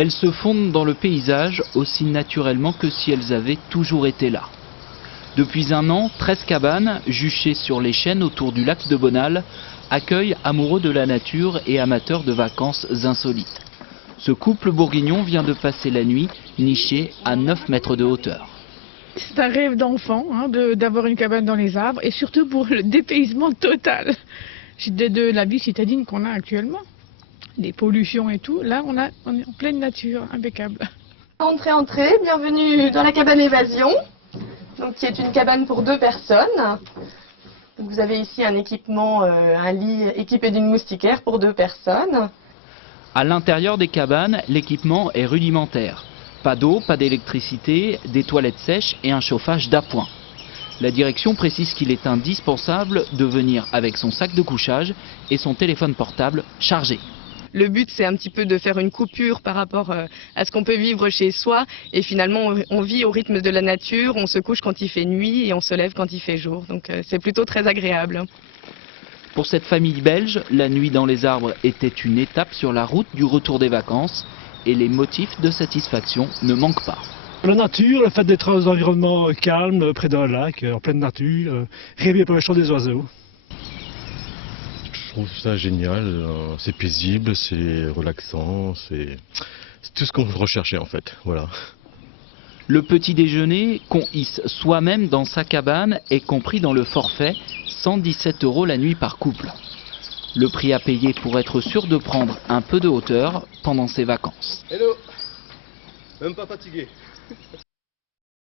Elles se fondent dans le paysage aussi naturellement que si elles avaient toujours été là. Depuis un an, 13 cabanes, juchées sur les chênes autour du lac de Bonal, accueillent amoureux de la nature et amateurs de vacances insolites. Ce couple bourguignon vient de passer la nuit niché à 9 mètres de hauteur. C'est un rêve d'enfant d'avoir une cabane dans les arbres et surtout pour le dépaysement total de la vie citadine qu'on a actuellement. Des pollutions et tout, là on est en pleine nature, impeccable. Entrez, entrez, bienvenue dans la cabane Évasion, donc, qui est une cabane pour 2 personnes. Donc, vous avez ici un équipement, un lit équipé d'une moustiquaire pour 2 personnes. À l'intérieur des cabanes, l'équipement est rudimentaire. Pas d'eau, pas d'électricité, des toilettes sèches et un chauffage d'appoint. La direction précise qu'il est indispensable de venir avec son sac de couchage et son téléphone portable chargé. Le but, c'est un petit peu de faire une coupure par rapport à ce qu'on peut vivre chez soi. Et finalement, on vit au rythme de la nature, on se couche quand il fait nuit et on se lève quand il fait jour. Donc c'est plutôt très agréable. Pour cette famille belge, la nuit dans les arbres était une étape sur la route du retour des vacances et les motifs de satisfaction ne manquent pas. La nature, le fait d'être dans un environnement calme, près d'un lac, en pleine nature, rêver pour le chant des oiseaux. Je trouve ça génial, c'est paisible, c'est relaxant, c'est tout ce qu'on recherchait en fait, voilà. Le petit déjeuner qu'on hisse soi-même dans sa cabane est compris dans le forfait, 117 € la nuit par couple. Le prix à payer pour être sûr de prendre un peu de hauteur pendant ses vacances. Hello, même pas fatigué.